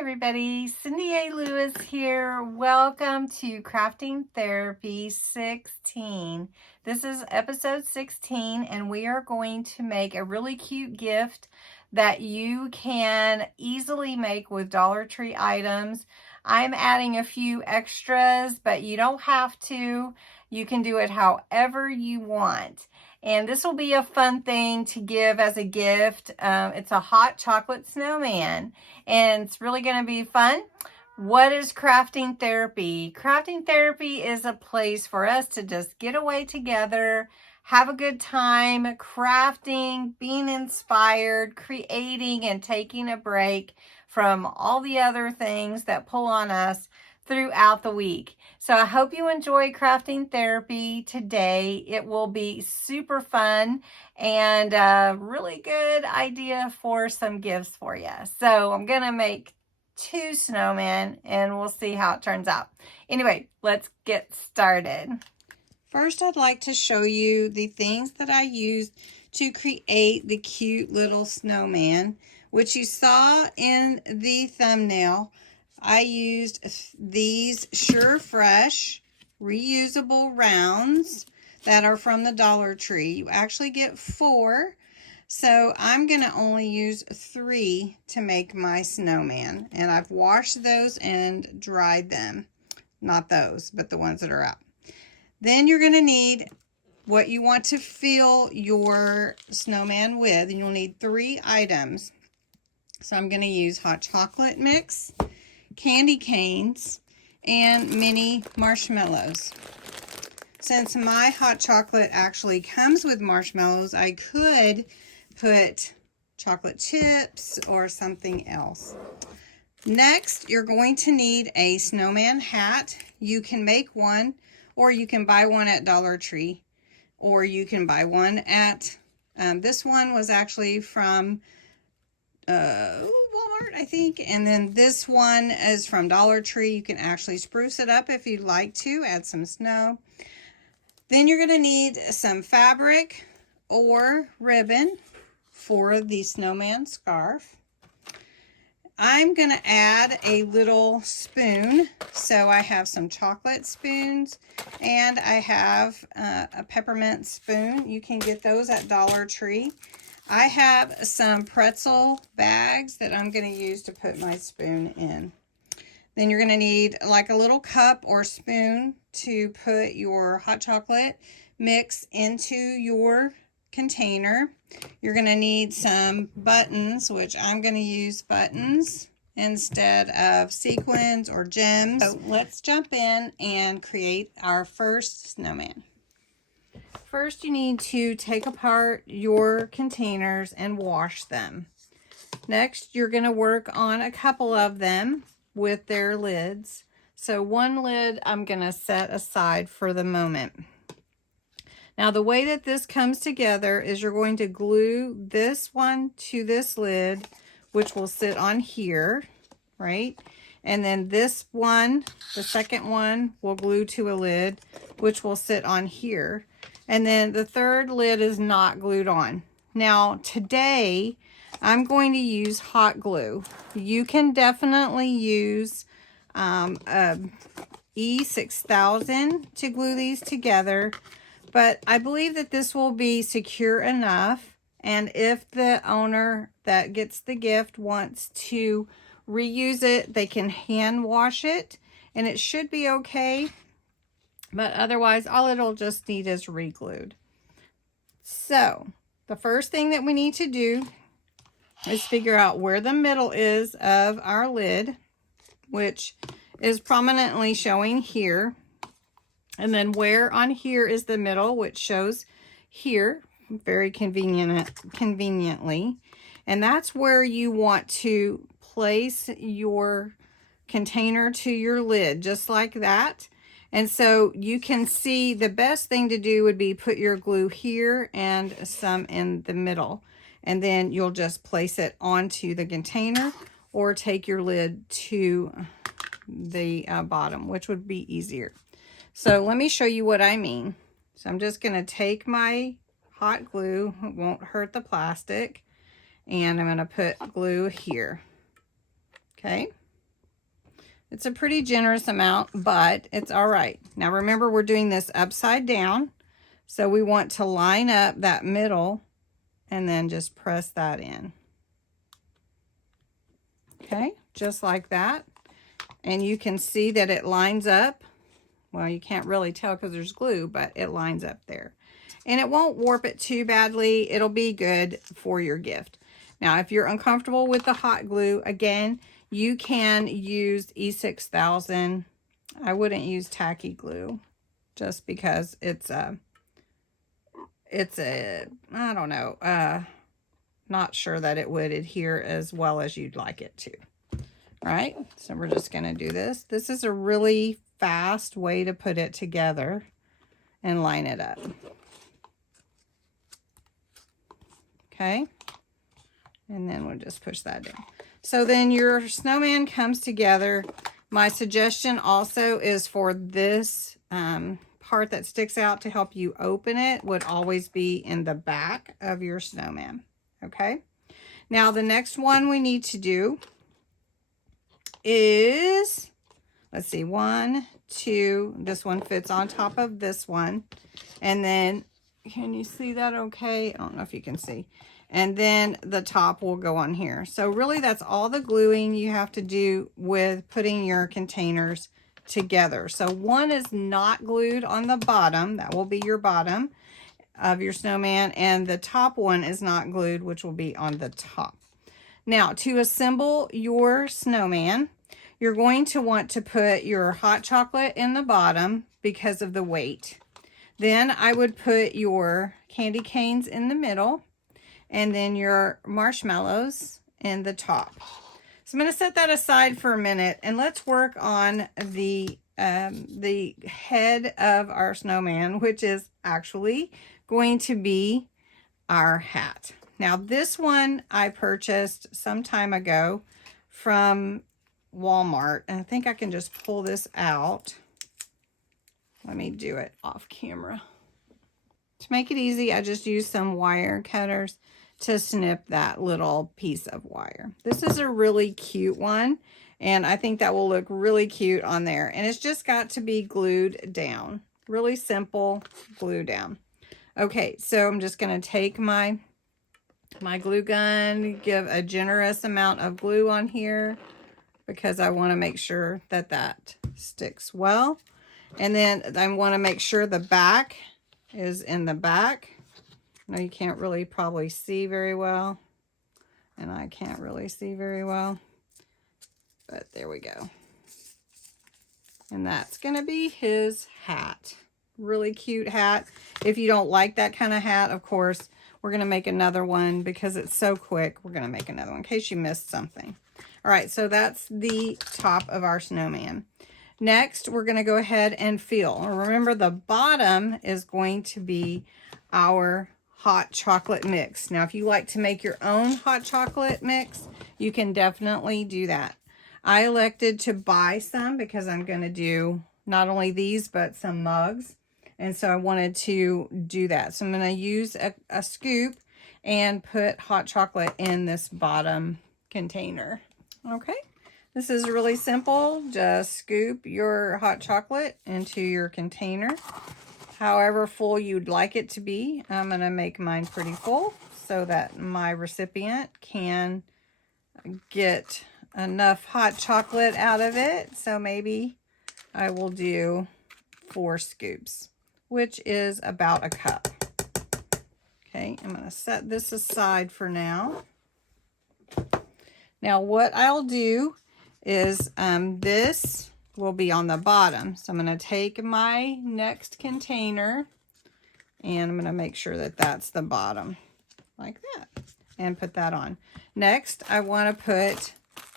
everybody, Cindy A. Lewis here. Welcome to Crafting Therapy 16. This is episode 16 and we are going to make a really cute gift that you can easily make with Dollar Tree items. I'm adding a few extras, but you don't have to. You can do it however you want. And this will be a fun thing to give as a gift. It's a hot chocolate snowman, and it's really going to be fun. What is crafting therapy? Crafting therapy is a place for us to just get away together, have a good time, crafting, being inspired, creating, and taking a break from all the other things that pull on us throughout the week. So I hope you enjoy crafting therapy today. It will be super fun and a really good idea for some gifts for you. So I'm going to make 2 snowmen and we'll see how it turns out. Anyway, let's get started. First, I'd like to show you the things that I used to create the cute little snowman, which you saw in the thumbnail. I used these Sure Fresh reusable rounds that are from the Dollar Tree. You actually get 4, so I'm going to only use 3 to make my snowman. And I've washed those and dried them. Not those, but the ones that are out. Then you're going to need what you want to fill your snowman with, and you'll need 3 items. So I'm going to use hot chocolate mix, candy canes, and mini marshmallows. Since my hot chocolate actually comes with marshmallows, I could put chocolate chips or something else. Next, you're going to need a snowman hat. You can make one, or you can buy one at Dollar Tree, or you can buy one at, this one was actually from Walmart, I think. And then this one is from Dollar Tree. You can actually spruce it up if you'd like to, add some snow. Then you're going to need some fabric or ribbon for the snowman scarf. I'm going to add a little spoon. So I have some chocolate spoons and I have a peppermint spoon. You can get those at Dollar Tree. I have some pretzel bags that I'm going to use to put my spoon in. Then you're going to need like a little cup or spoon to put your hot chocolate mix into your container. You're going to need some buttons, which I'm going to use buttons instead of sequins or gems. So let's jump in and create our first snowman. First, you need to take apart your containers and wash them. Next, you're going to work on a couple of them with their lids. So one lid I'm going to set aside for the moment. Now, the way that this comes together is you're going to glue this one to this lid, which will sit on here, right? And then this one, the second one, will glue to a lid, which will sit on here. And then the third lid is not glued on. Now, today, I'm going to use hot glue. You can definitely use E6000 to glue these together, but I believe that this will be secure enough. And if the owner that gets the gift wants to reuse it, they can hand wash it, and it should be okay. But otherwise, all it'll just need is re-glued. So, the first thing that we need to do is figure out where the middle is of our lid, which is prominently showing here. And then where on here is the middle, which shows here very conveniently. And that's where you want to place your container to your lid, just like that. And so you can see the best thing to do would be put your glue here and some in the middle. And then you'll just place it onto the container or take your lid to the bottom, which would be easier. So let me show you what I mean. So I'm just going to take my hot glue, it won't hurt the plastic, and I'm going to put glue here. Okay. It's a pretty generous amount, but it's all right. Now remember, we're doing this upside down. So we want to line up that middle and then just press that in. Okay, just like that. And you can see that it lines up. Well, you can't really tell because there's glue, but it lines up there. And it won't warp it too badly. It'll be good for your gift. Now, if you're uncomfortable with the hot glue, again, you can use E6000. I wouldn't use tacky glue just because it's a, I don't know, not sure that it would adhere as well as you'd like it to. All right, so we're just going to do this. This is a really fast way to put it together and line it up. Okay, and then we'll just push that down. So then your snowman comes together. My suggestion also is for this part that sticks out to help you open it would always be in the back of your snowman. Okay, now the next one we need to do is, let's see, 1, 2, this one fits on top of this one, and then can you see that okay? I don't know if you can see. And then the top will go on here. So really that's all the gluing you have to do with putting your containers together. So one is not glued on the bottom. That will be your bottom of your snowman. And the top one is not glued, which will be on the top. Now, to assemble your snowman, you're going to want to put your hot chocolate in the bottom because of the weight. Then I would put your candy canes in the middle, and then your marshmallows in the top. So I'm going to set that aside for a minute, and let's work on the head of our snowman, which is actually going to be our hat. Now this one I purchased some time ago from Walmart, and I think I can just pull this out. Let me do it off camera. To make it easy, I just used some wire cutters to snip that little piece of wire. This is a really cute one, and I think that will look really cute on there. And it's just got to be glued down. Really simple glue down. Okay, so I'm just going to take my glue gun, give a generous amount of glue on here because I want to make sure that that sticks well. And then I want to make sure the back is in the back. No, you can't really probably see very well. And I can't really see very well. But there we go. And that's going to be his hat. Really cute hat. If you don't like that kind of hat, of course, we're going to make another one because it's so quick. We're going to make another one in case you missed something. All right, so that's the top of our snowman. Next, we're going to go ahead and fill. Remember, the bottom is going to be our hot chocolate mix. Now, if you like to make your own hot chocolate mix, you can definitely do that. I elected to buy some because I'm going to do not only these, but some mugs. And so I wanted to do that. So I'm going to use a scoop and put hot chocolate in this bottom container. Okay. This is really simple. Just scoop your hot chocolate into your container. However full you'd like it to be. I'm going to make mine pretty full so that my recipient can get enough hot chocolate out of it. So maybe I will do 4 scoops, which is about a cup. Okay, I'm going to set this aside for now. Now what I'll do is this will be on the bottom. So I'm going to take my next container and I'm going to make sure that that's the bottom like that and put that on. Next, I want to put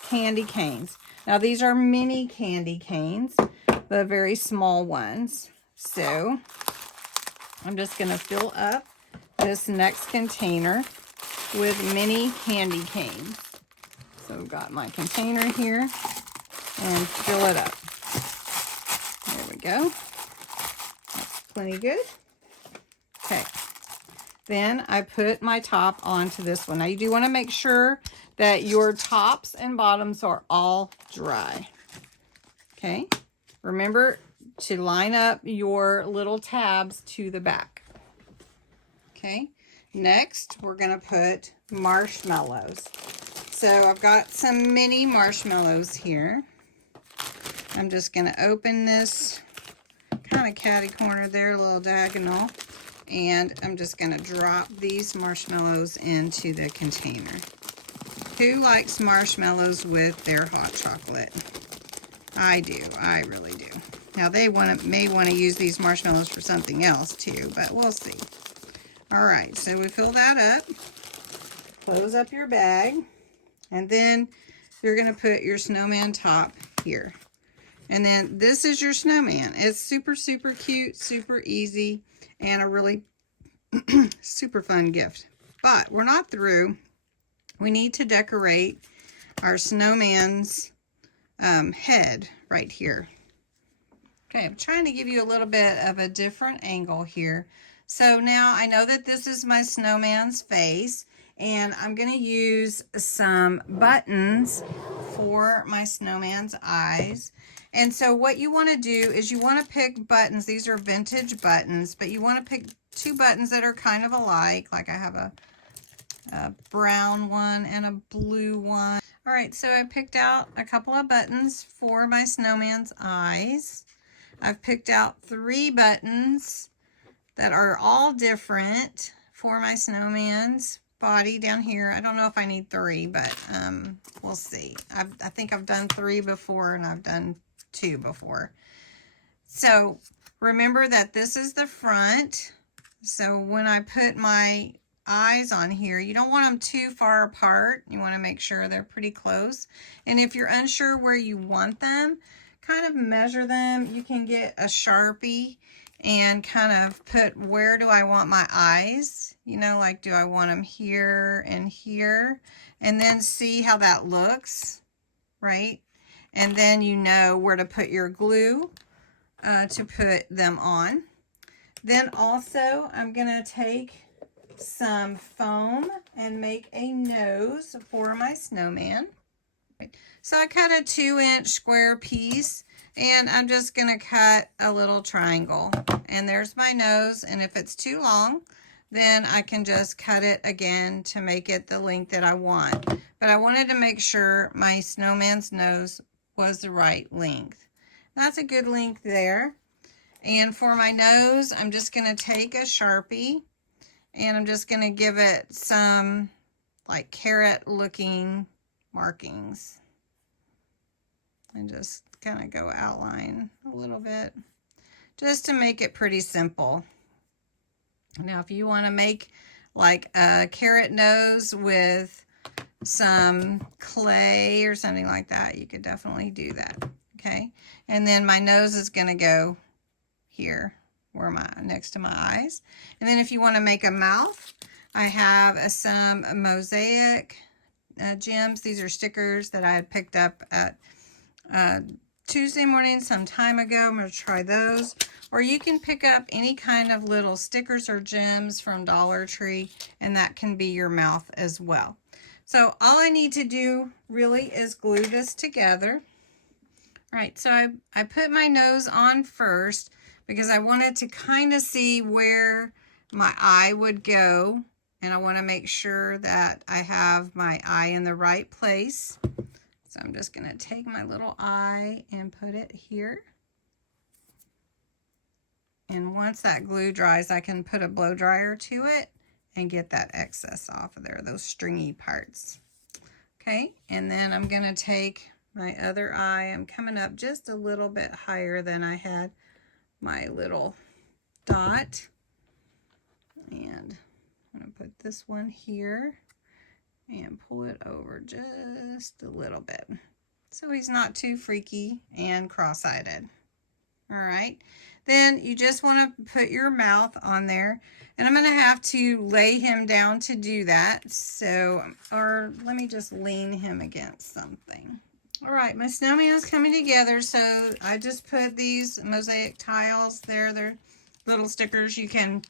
candy canes. Now these are mini candy canes, the very small ones. So I'm just going to fill up this next container with mini candy canes. So I've got my container here and fill it up. There we go. That's plenty good. Okay. Then I put my top onto this one. Now you do want to make sure that your tops and bottoms are all dry. Okay, remember to line up your little tabs to the back. Okay, next we're gonna put marshmallows. So I've got some mini marshmallows here. I'm just gonna open this kind of catty corner there, a little diagonal, and I'm just gonna drop these marshmallows into the container. Who likes marshmallows with their hot chocolate? I do, I really do. Now they may want to use these marshmallows for something else too, but we'll see. All right, so we fill that up, close up your bag, and then you're gonna put your snowman top here. And then this is your snowman. It's super, super cute, super easy, and a really super fun gift. But we're not through. We need to decorate our snowman's head right here. Okay, I'm trying to give you a little bit of a different angle here. So now I know that this is my snowman's face, and I'm going to use some buttons for my snowman's eyes. And so what you want to do is you want to pick buttons. These are vintage buttons, but you want to pick two buttons that are kind of alike. Like I have a brown one and a blue one. All right, so I picked out a couple of buttons for my snowman's eyes. I've picked out 3 buttons that are all different for my snowman's body down here. I don't know if I need 3, but we'll see. I think I've done 3 before, and I've done 2 before. So remember that this is the front. So when I put my eyes on here, you don't want them too far apart. You want to make sure they're pretty close. And if you're unsure where you want them, kind of measure them. You can get a Sharpie and kind of put, where do I want my eyes? You know, like, do I want them here and here? And then see how that looks, right? And then you know where to put your glue to put them on. Then also, I'm gonna take some foam and make a nose for my snowman. So I cut a 2-inch square piece, and I'm just going to cut a little triangle. And there's my nose, and if it's too long, then I can just cut it again to make it the length that I want. But I wanted to make sure my snowman's nose was the right length. That's a good length there. And for my nose, I'm just going to take a Sharpie, and I'm just going to give it some like carrot looking markings. And just kind of go outline a little bit just to make it pretty simple. Now if you want to make like a carrot nose with some clay or something like that, you could definitely do that. Okay, and then my nose is going to go here where next to my eyes. And then if you want to make a mouth, I have some mosaic gems. These are stickers that I had picked up at Tuesday morning some time ago. I'm going to try those. Or you can pick up any kind of little stickers or gems from Dollar Tree, and that can be your mouth as well. So all I need to do really is glue this together. All right, so I put my nose on first because I wanted to kind of see where my eye would go, and I want to make sure that I have my eye in the right place. So I'm just going to take my little eye and put it here. And once that glue dries, I can put a blow dryer to it and get that excess off of there, those stringy parts. Okay, and then I'm going to take my other eye. I'm coming up just a little bit higher than I had my little dot. And I'm going to put this one here and pull it over just a little bit so he's not too freaky and cross-eyed. All right, then you just want to put your mouth on there, and I'm going to have to lay him down to do that. So, or let me just lean him against something. All right, my snowman is coming together, so I just put these mosaic tiles there. They're little stickers. You can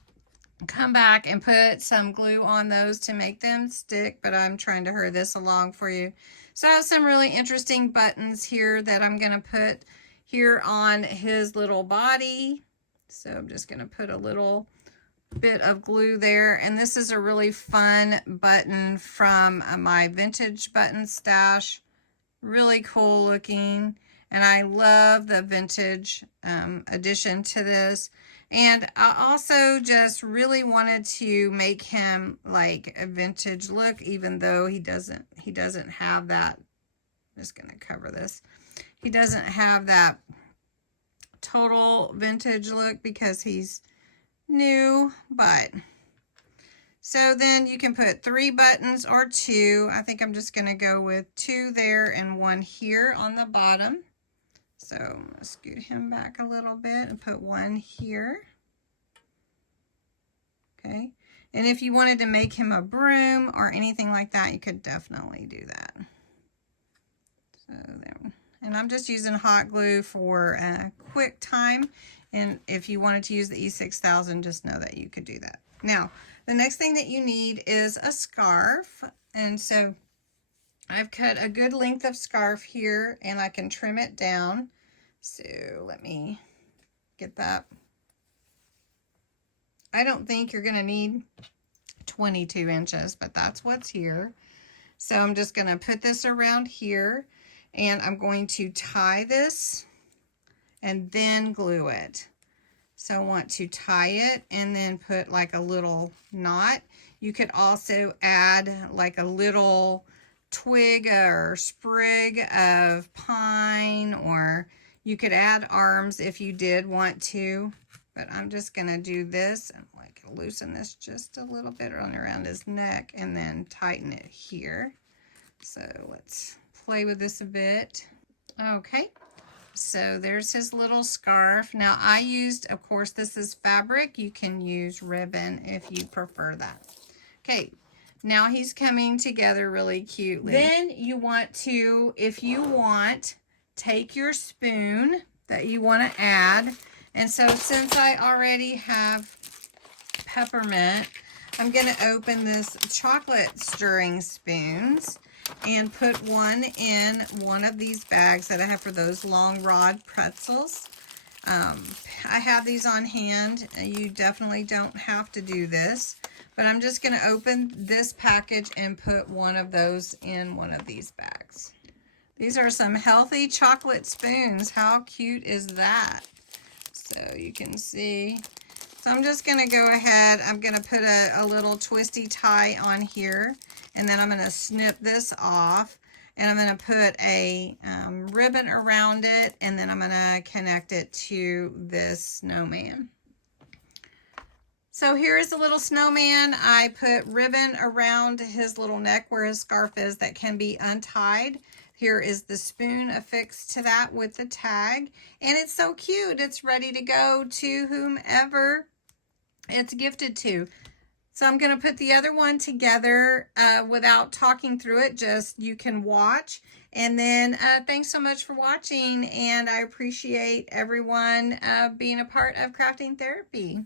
come back and put some glue on those to make them stick, but I'm trying to hurry this along for you. So I have some really interesting buttons here that I'm going to put here on his little body. So I'm just going to put a little bit of glue there. And this is a really fun button from my vintage button stash. Really cool looking. And I love the vintage addition to this. And I also just really wanted to make him like a vintage look, even though he doesn't have that. I'm just going to cover this. He doesn't have that total vintage look because he's new, but so then you can put 3 buttons or 2. I think I'm just going to go with 2 there and 1 here on the bottom. So I'm going to scoot him back a little bit and put 1 here. Okay. And if you wanted to make him a broom or anything like that, you could definitely do that. So there. And I'm just using hot glue for a quick time. And if you wanted to use the E6000, just know that you could do that. Now, the next thing that you need is a scarf. And so I've cut a good length of scarf here, and I can trim it down. So let me get that. I don't think you're going to need 22 inches, but that's what's here. So I'm just going to put this around here, and I'm going to tie this and then glue it. So I want to tie it and then put like a little knot. You could also add like a little twig or sprig of pine, or you could add arms if you did want to. But I'm just going to do this and like loosen this just a little bit around his neck and then tighten it here. So let's play with this a bit. Okay. So there's his little scarf. Now I used, of course, this is fabric. You can use ribbon if you prefer that. Okay, now he's coming together really cutely. Then you want to, if you want, take your spoon that you want to add. And so since I already have peppermint, I'm going to open this chocolate stirring spoons and put one in one of these bags that I have for those long rod pretzels. I have these on hand. You definitely don't have to do this, but I'm just going to open this package and put one of those in one of these bags. These are some healthy chocolate spoons. How cute is that? So you can see. So I'm just going to go ahead. I'm going to put a little twisty tie on here, and then I'm going to snip this off, and I'm going to put a ribbon around it, and then I'm going to connect it to this snowman. So here's the little snowman. I put ribbon around his little neck where his scarf is that can be untied. Here is the spoon affixed to that with the tag, and it's so cute. It's ready to go to whomever it's gifted to. So I'm going to put the other one together without talking through it. Just you can watch. And then thanks so much for watching, and I appreciate everyone being a part of Crafting Therapy.